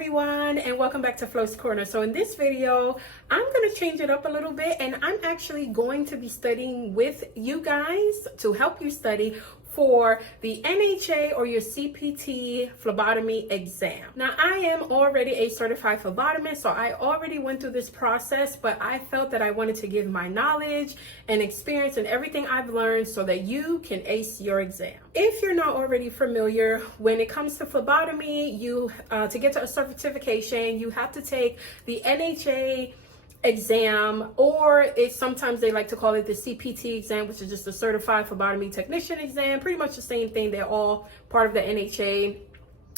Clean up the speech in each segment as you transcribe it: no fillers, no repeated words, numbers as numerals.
everyone, and welcome back to Flo's Corner. So in this video, I'm going to change it up a little bit, and I'm actually going to be studying with you guys to help you study for the NHA or your CPT phlebotomy exam. Now, I am already a certified phlebotomist, so I already went through this process, but I felt that I wanted to give my knowledge and experience and everything I've learned so that you can ace your exam. If you're not already familiar, when it comes to phlebotomy, to get to a certification, you have to take the NHA exam, or sometimes they like to call it the CPT exam, which is just a Certified Phlebotomy Technician exam. Pretty much the same thing. They're all part of the NHA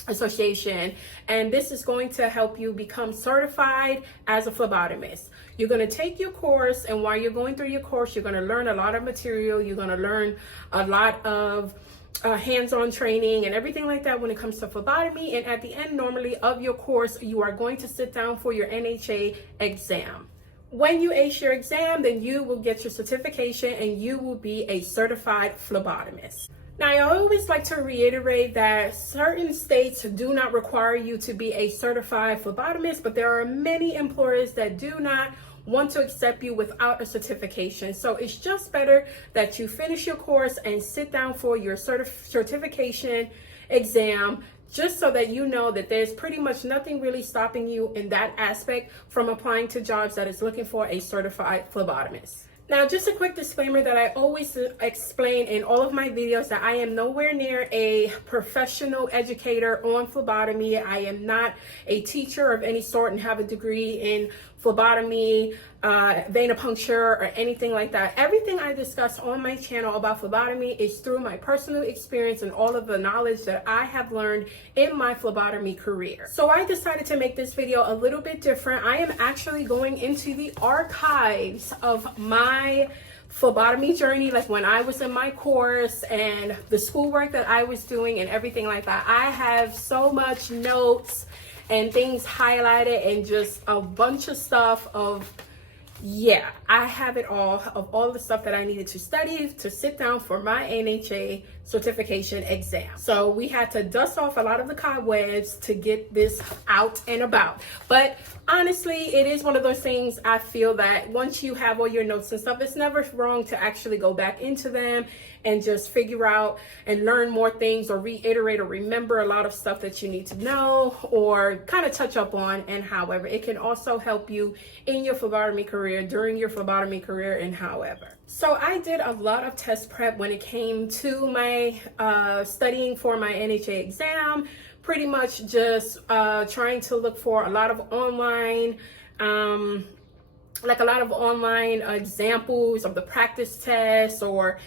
association, and this is going to help you become certified as a phlebotomist. You're going to take your course, and while you're going through your course, you're going to learn a lot of material. You're going to learn a lot of hands-on training and everything like that when it comes to phlebotomy. And at the end normally of your course, you are going to sit down for your NHA exam. When you ace your exam, then you will get your certification and you will be a certified phlebotomist. Now, I always like to reiterate that certain states do not require you to be a certified phlebotomist, but there are many employers that do not want to accept you without a certification. So it's just better that you finish your course and sit down for your certification exam, just so that you know that there's pretty much nothing really stopping you in that aspect from applying to jobs that is looking for a certified phlebotomist. Now, just a quick disclaimer that I always explain in all of my videos, that I am nowhere near a professional educator on phlebotomy. I am not a teacher of any sort and have a degree in phlebotomy, venipuncture, or anything like that. Everything I discuss on my channel about phlebotomy is through my personal experience and all of the knowledge that I have learned in my phlebotomy career. So I decided to make this video a little bit different. I am actually going into the archives of my phlebotomy journey, like when I was in my course and the schoolwork that I was doing and everything like that. I have so much notes and things highlighted and just a bunch of stuff of, yeah, I have it all, of all the stuff that I needed to study to sit down for my NHA certification exam. So we had to dust off a lot of the cobwebs to get this out and about. But honestly, it is one of those things, I feel that once you have all your notes and stuff, it's never wrong to actually go back into them and just figure out and learn more things, or reiterate or remember a lot of stuff that you need to know or kind of touch up on. And however, it can also help you in your phlebotomy career, during your phlebotomy career, and however. So I did a lot of test prep when it came to my studying for my NHA exam. Pretty much just trying to look for a lot of online examples of the practice tests, or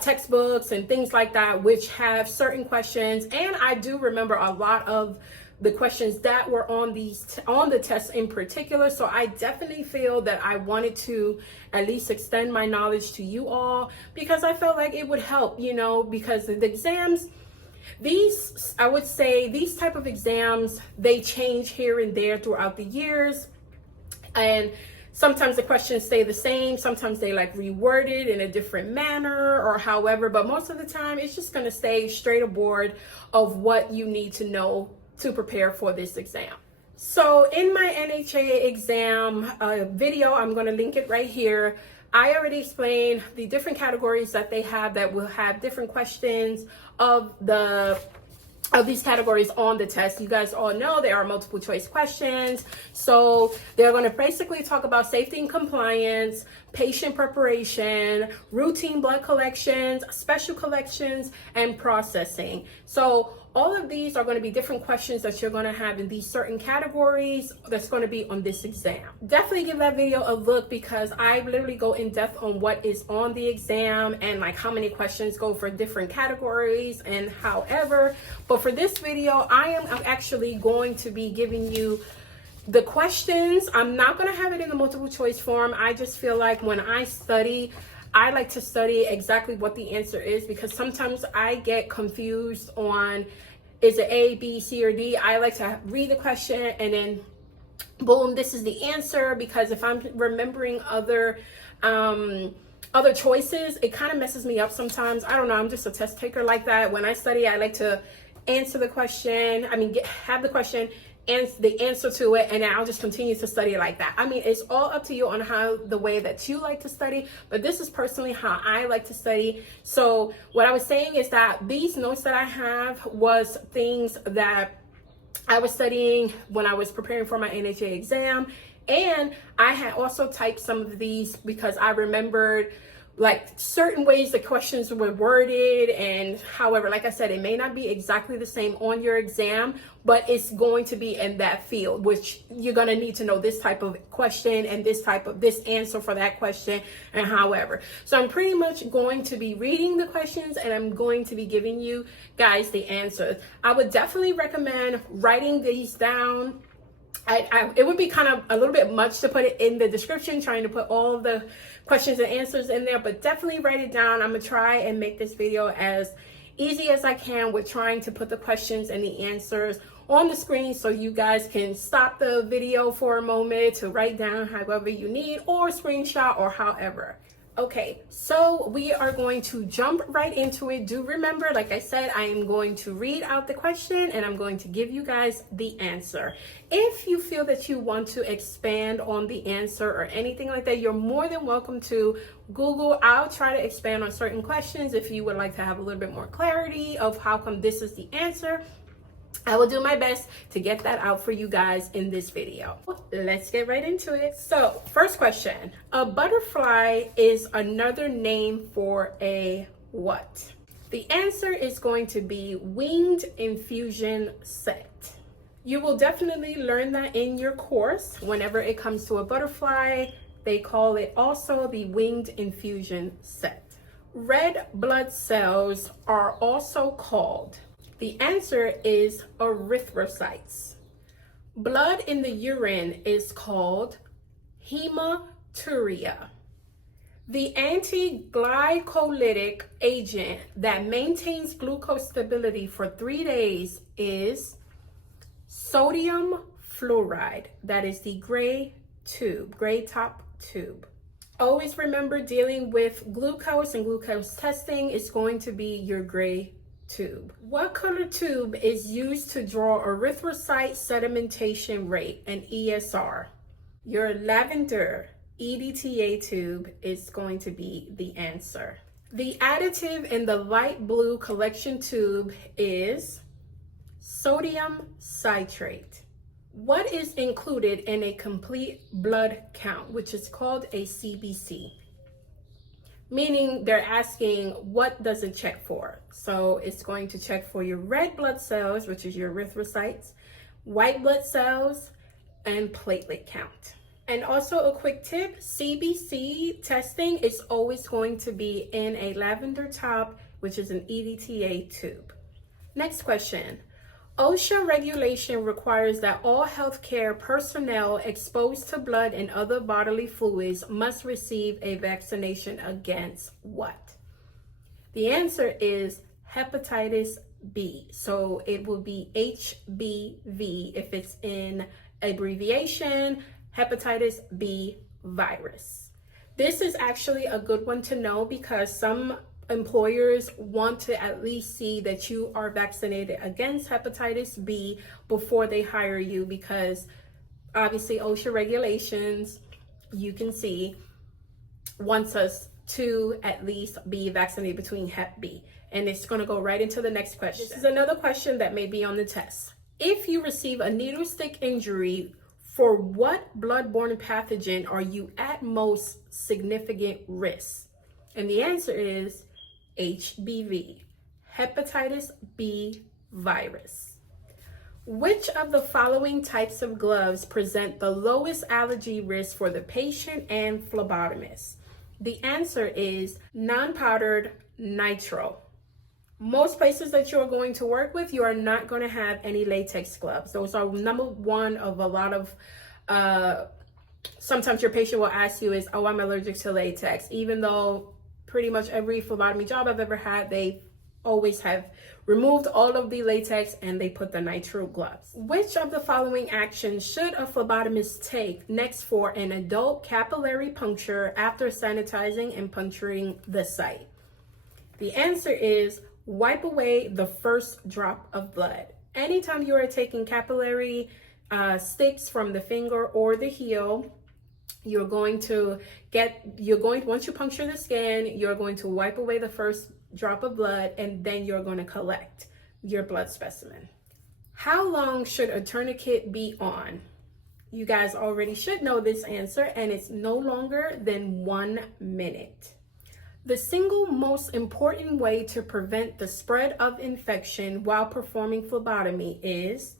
textbooks and things like that, which have certain questions. And I do remember a lot of the questions that were on the tests in particular. So I definitely feel that I wanted to at least extend my knowledge to you all, because I felt like it would help, because the exams, I would say these type of exams, they change here and there throughout the years. And sometimes the questions stay the same. Sometimes they reworded in a different manner or however, but most of the time it's just going to stay straight aboard of what you need to know to prepare for this exam. So in my NHA exam video, I'm going to link it right here. I already explained the different categories that they have that will have different questions of these categories on the test. You guys all know there are multiple choice questions. So they're going to basically talk about safety and compliance, patient preparation, routine blood collections, special collections, and processing. So all of these are going to be different questions that you're going to have in these certain categories that's going to be on this exam. Definitely give that video a look, because I literally go in depth on what is on the exam and how many questions go for different categories and however. But for this video, I'm actually going to be giving you the questions. I'm not going to have it in the multiple choice form. I just feel like when I study, I like to study exactly what the answer is, because sometimes I get confused on, is it A, B, C, or D? I like to read the question and then boom, this is the answer, because if I'm remembering other choices, it kind of messes me up sometimes. I don't know, I'm just a test taker like that. When I study, I like to answer the question, have the question, the answer to it, and then I'll just continue to study like that. I mean, it's all up to you on how the way that you like to study, but this is personally how I like to study. So what I was saying is that these notes that I have was things that I was studying when I was preparing for my NHA exam, and I had also typed some of these because I remembered like certain ways the questions were worded. And however, like I said, it may not be exactly the same on your exam, but it's going to be in that field, which you're going to need to know this type of question and this answer for that question, and however. So I'm pretty much going to be reading the questions, and I'm going to be giving you guys the answers. I would definitely recommend writing these down. It would be kind of a little bit much to put it in the description, trying to put all of the questions and answers in there, but definitely write it down. I'm gonna try and make this video as easy as I can with trying to put the questions and the answers on the screen, so you guys can stop the video for a moment to write down however you need, or screenshot, or however. Okay, so we are going to jump right into it. Do remember, like I said, I am going to read out the question and I'm going to give you guys the answer. If you feel that you want to expand on the answer or anything like that, you're more than welcome to Google. I'll try to expand on certain questions if you would like to have a little bit more clarity of how come this is the answer. I will do my best to get that out for you guys in this video. Let's get right into it. So, first question. A butterfly is another name for a what? The answer is going to be winged infusion set. You will definitely learn that in your course. Whenever it comes to a butterfly, they call it also the winged infusion set. Red blood cells are also called. The answer is erythrocytes. Blood in the urine is called hematuria. The anti-glycolytic agent that maintains glucose stability for 3 days is sodium fluoride. That is the gray top tube. Always remember, dealing with glucose and glucose testing is going to be your gray tube. What color tube is used to draw erythrocyte sedimentation rate, an ESR? Your lavender EDTA tube is going to be the answer. The additive in the light blue collection tube is sodium citrate. What is included in a complete blood count, which is called a CBC? Meaning they're asking what does it check for. So it's going to check for your red blood cells, which is your erythrocytes, white blood cells, and platelet count. And also a quick tip, CBC testing is always going to be in a lavender top, which is an EDTA tube. Next question. OSHA regulation requires that all healthcare personnel exposed to blood and other bodily fluids must receive a vaccination against what? The answer is hepatitis B. So it will be HBV if it's in abbreviation, hepatitis B virus. This is actually a good one to know because some employers want to at least see that you are vaccinated against hepatitis B before they hire you, because obviously OSHA regulations, you can see, wants us to at least be vaccinated between Hep B. And it's going to go right into the next question. This is another question that may be on the test. If you receive a needle stick injury, for what bloodborne pathogen are you at most significant risk? And the answer is HBV, hepatitis B virus. Which of the following types of gloves present the lowest allergy risk for the patient and phlebotomist? The answer is non-powdered nitrile. Most places that you're going to work with, you are not going to have any latex gloves. Those are number one of a lot of, sometimes your patient will ask you is, oh, I'm allergic to latex, even though pretty much every phlebotomy job I've ever had, they always have removed all of the latex and they put the nitrile gloves. Which of the following actions should a phlebotomist take next for an adult capillary puncture after sanitizing and puncturing the site? The answer is wipe away the first drop of blood. Anytime you are taking capillary sticks from the finger or the heel. Once you puncture the skin, you're going to wipe away the first drop of blood, and then you're going to collect your blood specimen. How long should a tourniquet be on? You guys already should know this answer, and it's no longer than 1 minute. The single most important way to prevent the spread of infection while performing phlebotomy is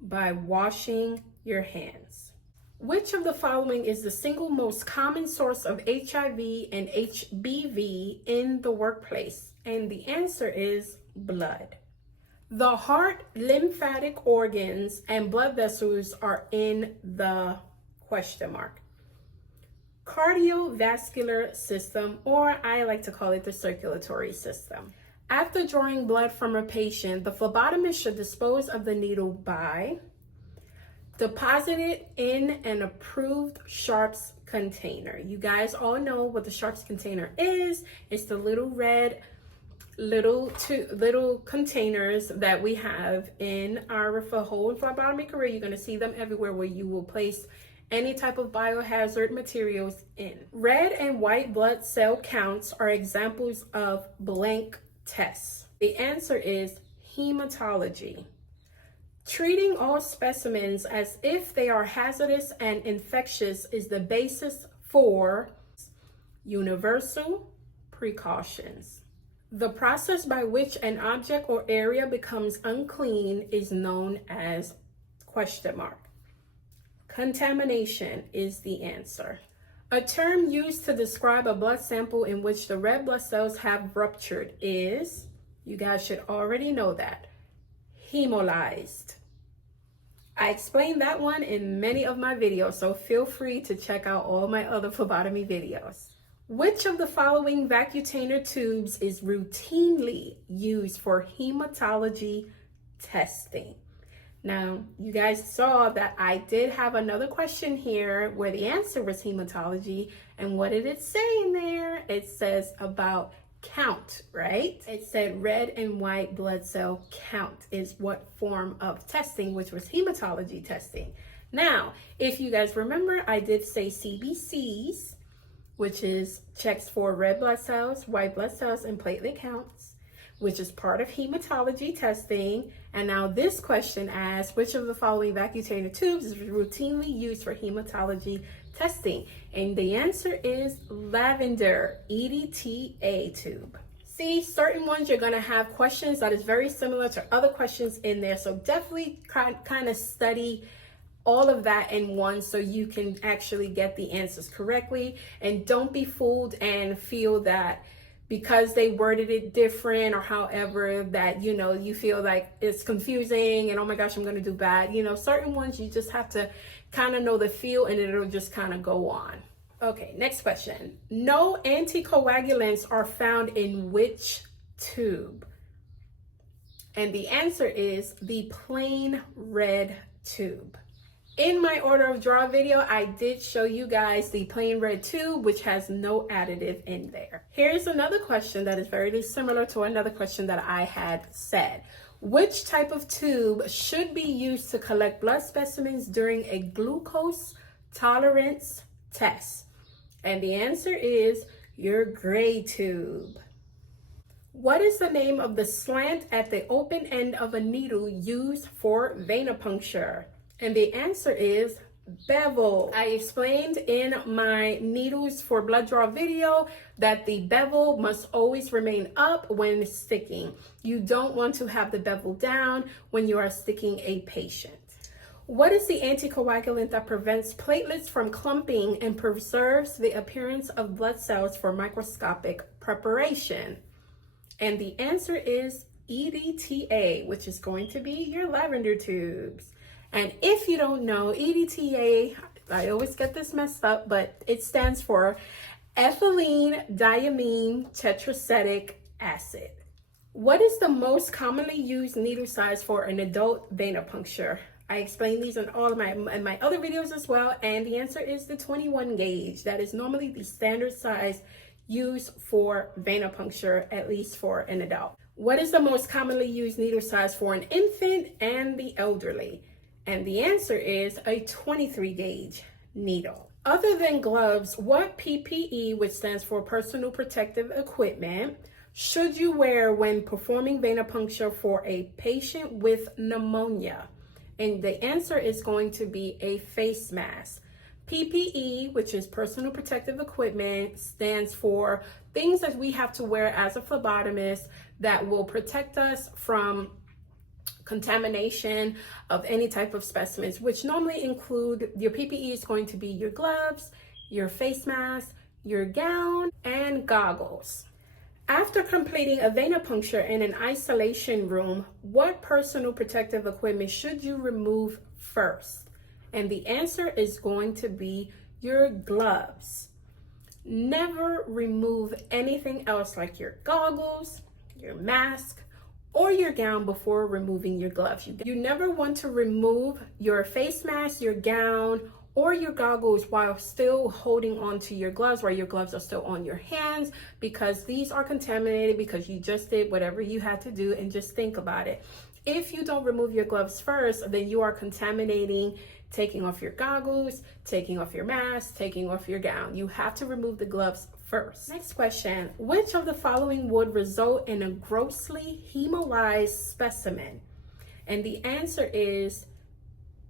by washing your hands. Which of the following is the single most common source of HIV and HBV in the workplace? And the answer is blood. The heart, lymphatic organs, and blood vessels are in the question mark. Cardiovascular system, or I like to call it the circulatory system. After drawing blood from a patient, the phlebotomist should dispose of the needle by deposit it in an approved sharps container. You guys all know what the sharps container is. It's the little red little containers that we have in our whole phlebotomy career. You're going to see them everywhere, where you will place any type of biohazard materials in. Red and white blood cell counts are examples of blank tests. The answer is hematology. Treating all specimens as if they are hazardous and infectious is the basis for universal precautions. The process by which an object or area becomes unclean is known as question mark. Contamination is the answer. A term used to describe a blood sample in which the red blood cells have ruptured is, you guys should already know that, hemolyzed. I explained that one in many of my videos, so feel free to check out all my other phlebotomy videos. Which of the following vacutainer tubes is routinely used for hematology testing? Now, you guys saw that I did have another question here where the answer was hematology. And what did it say in there? It says about count, right? It said red and white blood cell count is what form of testing, which was hematology testing. Now, if you guys remember, I did say CBCs, which is checks for red blood cells, white blood cells, and platelet counts, which is part of hematology testing. And now this question asks, which of the following vacutainer tubes is routinely used for hematology testing? And the answer is lavender, EDTA tube. See, certain ones you're gonna have questions that is very similar to other questions in there. So definitely kind of study all of that in one so you can actually get the answers correctly. And don't be fooled and feel that because they worded it different or however that, you feel like it's confusing and oh my gosh, I'm gonna do bad. Certain ones you just have to kind of know the feel and it'll just kind of go on. Okay, next question. No anticoagulants are found in which tube? And the answer is the plain red tube. In my order of draw video, I did show you guys the plain red tube, which has no additive in there. Here's another question that is very similar to another question that I had said. Which type of tube should be used to collect blood specimens during a glucose tolerance test? And the answer is your gray tube. What is the name of the slant at the open end of a needle used for venipuncture? And the answer is bevel. I explained in my needles for blood draw video that the bevel must always remain up when sticking. You don't want to have the bevel down when you are sticking a patient. What is the anticoagulant that prevents platelets from clumping and preserves the appearance of blood cells for microscopic preparation? And the answer is EDTA, which is going to be your lavender tubes. And if you don't know, EDTA, I always get this messed up, but it stands for ethylene diamine tetracetic acid. What is the most commonly used needle size for an adult venipuncture? I explain these in all of my other videos as well, and the answer is the 21 gauge. That is normally the standard size used for venipuncture, at least for an adult. What is the most commonly used needle size for an infant and the elderly? And the answer is a 23 gauge needle. Other than gloves, what PPE, which stands for personal protective equipment, should you wear when performing venipuncture for a patient with pneumonia? And the answer is going to be a face mask. PPE, which is personal protective equipment, stands for things that we have to wear as a phlebotomist that will protect us from contamination of any type of specimens, which normally include, your PPE is going to be your gloves, your face mask, your gown, and goggles. After completing a venipuncture in an isolation room, what personal protective equipment should you remove first? And the answer is going to be your gloves. Never remove anything else like your goggles, your mask, or your gown before removing your gloves. You never want to remove your face mask, your gown, or your goggles while still holding on to your gloves, while your gloves are still on your hands, because these are contaminated because you just did whatever you had to do. And just think about it. If you don't remove your gloves first, then you are contaminating, taking off your goggles, taking off your mask, taking off your gown. You have to remove the gloves first. Next question, which of the following would result in a grossly hemolyzed specimen? And the answer is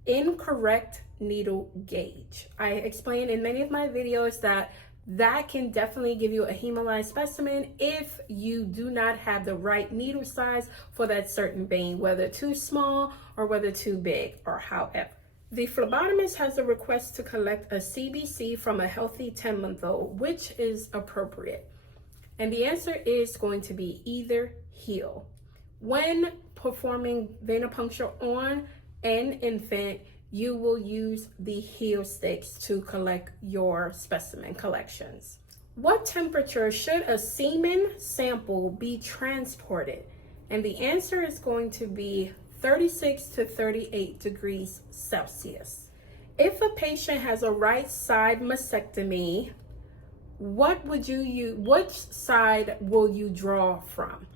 incorrect needle gauge. I explained in many of my videos that can definitely give you a hemolyzed specimen if you do not have the right needle size for that certain vein, whether too small or whether too big, or however. The phlebotomist has a request to collect a CBC from a healthy 10-month-old, which is appropriate. And the answer is going to be either heel. When performing venipuncture on an infant, you will use the heel sticks to collect your specimen collections. What temperature should a semen sample be transported? And the answer is going to be 36 to 38 degrees Celsius. If a patient has a right side mastectomy, which side will you draw from?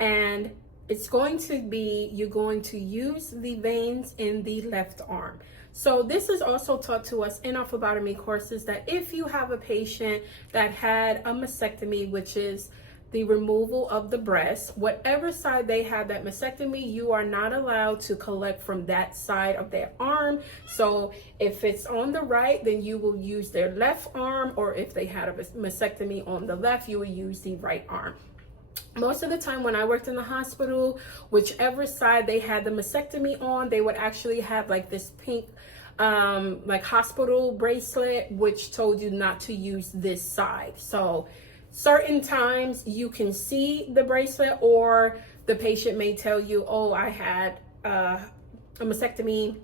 And it's going to be, you're going to use the veins in the left arm. So this is also taught to us in our phlebotomy courses, that if you have a patient that had a mastectomy, which is the removal of the breast, whatever side they had that mastectomy, you are not allowed to collect from that side of their arm. So if it's on the right, then you will use their left arm, or if they had a mastectomy on the left, you will use the right arm. Most of the time when I worked in the hospital, whichever side they had the mastectomy on, they would actually have like this pink like hospital bracelet, which told you not to use this side. So certain times you can see the bracelet, or the patient may tell you, oh, I had a mastectomy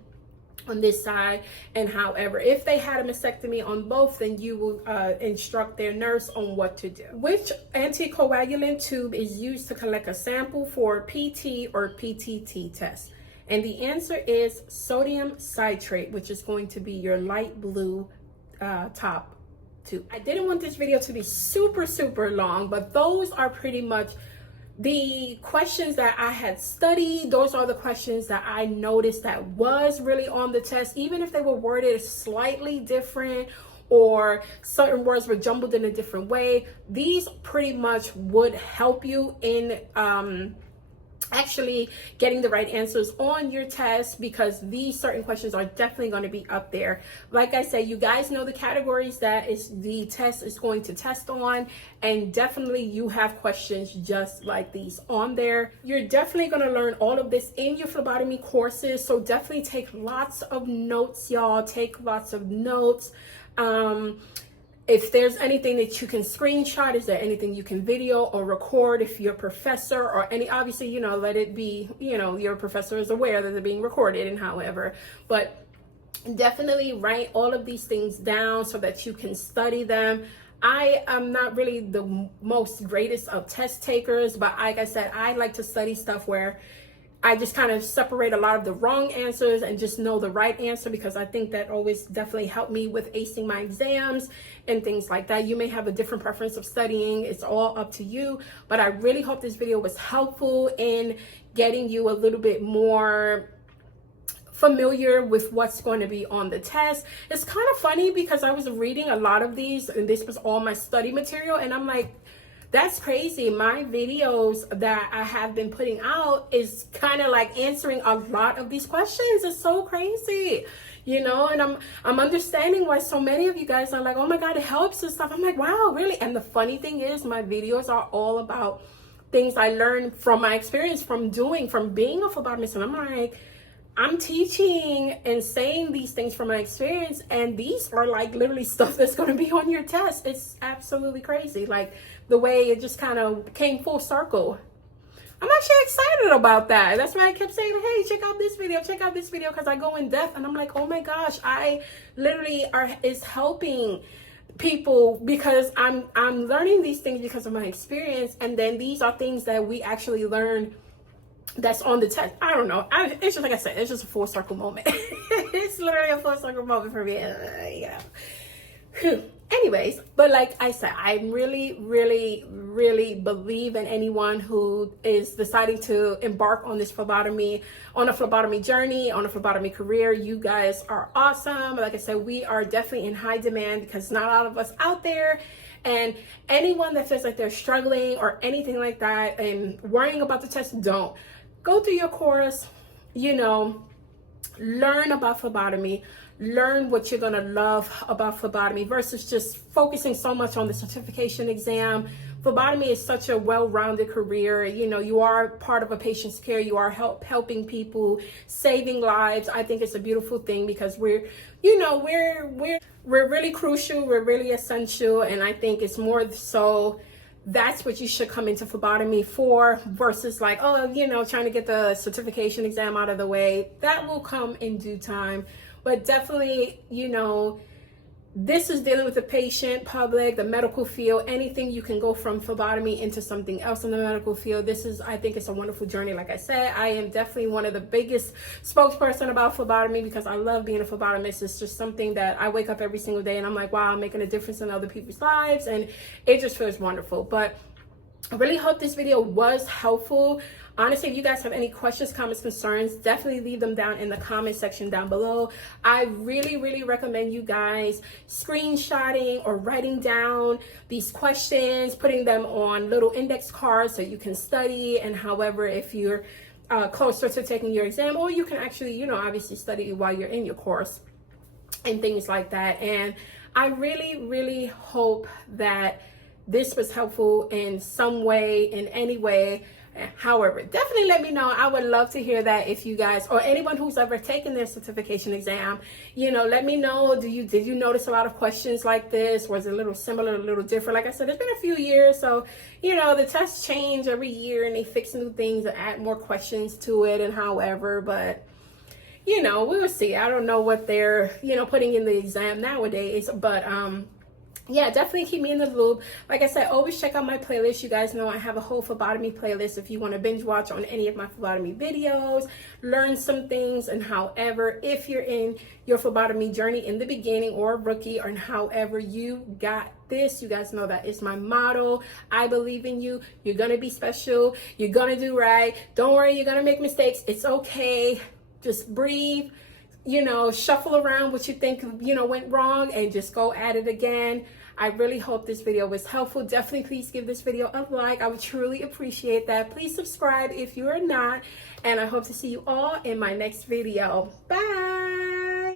on this side. And however, if they had a mastectomy on both, then you will instruct their nurse on what to do. Which anticoagulant tube is used to collect a sample for PT or PTT test? And the answer is sodium citrate, which is going to be your light blue top tube. I didn't want this video to be super long, but those are pretty much the questions that I had studied. Those are the questions that I noticed that was really on the test, even if they were worded slightly different or certain words were jumbled in a different way. These pretty much would help you in actually getting the right answers on your test, because these certain questions are definitely going to be up there. Like I said, you guys know the categories that the test is going to test on, and definitely you have questions just like these on there. You're definitely going to learn all of this in your phlebotomy courses, so definitely take lots of notes, y'all. Take lots of notes. If there's anything that you can screenshot, is there anything you can video or record if your professor or obviously, let it be, your professor is aware that they're being recorded and however, but definitely write all of these things down so that you can study them. I am not really the most greatest of test takers, but like I said, I like to study stuff where I just kind of separate a lot of the wrong answers and just know the right answer, because I think that always definitely helped me with acing my exams and things like that. You may have a different preference of studying. It's all up to you. But I really hope this video was helpful in getting you a little bit more familiar with what's going to be on the test. It's kind of funny because I was reading a lot of these and this was all my study material, and I'm like, that's crazy. My videos that I have been putting out is kind of like answering a lot of these questions. It's so crazy, you know, and I'm understanding why so many of you guys are like, oh my God, it helps and stuff. I'm like, wow, really? And the funny thing is, my videos are all about things I learned from my experience, from being a phlebotomist. And I'm like, I'm teaching and saying these things from my experience, and these are like literally stuff that's going to be on your test. It's absolutely crazy, like the way it just kind of came full circle. I'm actually excited about that. That's why I kept saying, hey, check out this video, because I go in depth, and I'm like, oh my gosh, I literally is helping people because I'm learning these things because of my experience, and then these are things that we actually learn that's on the test. I don't know. It's just like I said, it's just a full circle moment. It's literally a full circle moment for me. Yeah. Anyways, but like I said, I really, really, really believe in anyone who is deciding to embark on this phlebotomy, on a phlebotomy journey, on a phlebotomy career. You guys are awesome. Like I said, we are definitely in high demand because not all of us out there. And anyone that feels like they're struggling or anything like that and worrying about the test, don't. Go through your course, you know, learn about phlebotomy, learn what you're going to love about phlebotomy versus just focusing so much on the certification exam. Phlebotomy is such a well-rounded career. You know, you are part of a patient's care. You are helping people, saving lives. I think it's a beautiful thing because we're really crucial. We're really essential. And I think it's more so that's what you should come into phlebotomy for versus like, oh, you know, trying to get the certification exam out of the way. That will come in due time. But definitely, you know, this is dealing with the patient, public, the medical field, anything you can go from phlebotomy into something else in the medical field. I think it's a wonderful journey. Like I said, I am definitely one of the biggest spokesperson about phlebotomy because I love being a phlebotomist. It's just something that I wake up every single day and I'm like, wow, I'm making a difference in other people's lives, and it just feels wonderful. But I really hope this video was helpful. Honestly, if you guys have any questions, comments, concerns, definitely leave them down in the comment section down below. I really, really recommend you guys screenshotting or writing down these questions, putting them on little index cards so you can study. And however, if you're closer to taking your exam, or you can actually, you know, obviously study while you're in your course and things like that. And I really, really hope that this was helpful in some way, in any way. However, definitely let me know. I would love to hear that. If you guys or anyone who's ever taken their certification exam, you know, let me know. Did you notice a lot of questions like this? Was it a little similar, a little different? Like I said, it's been a few years, so you know the tests change every year and they fix new things and add more questions to it. And however, but you know, we will see. I don't know what they're, you know, putting in the exam nowadays, but yeah, definitely keep me in the loop. Like I said, always check out my playlist. You guys know I have a whole phlebotomy playlist if you want to binge watch on any of my phlebotomy videos, learn some things. And however, if you're in your phlebotomy journey in the beginning or rookie, or however, you got this. You guys know that is my motto. I believe in you. You're going to be special. You're going to do right. Don't worry, you're going to make mistakes. It's okay. Just breathe. You know, shuffle around what you think, you know, went wrong and just go at it again. I really hope this video was helpful. Definitely please give this video a like. I would truly appreciate that. Please subscribe if you are not. And I hope to see you all in my next video. Bye.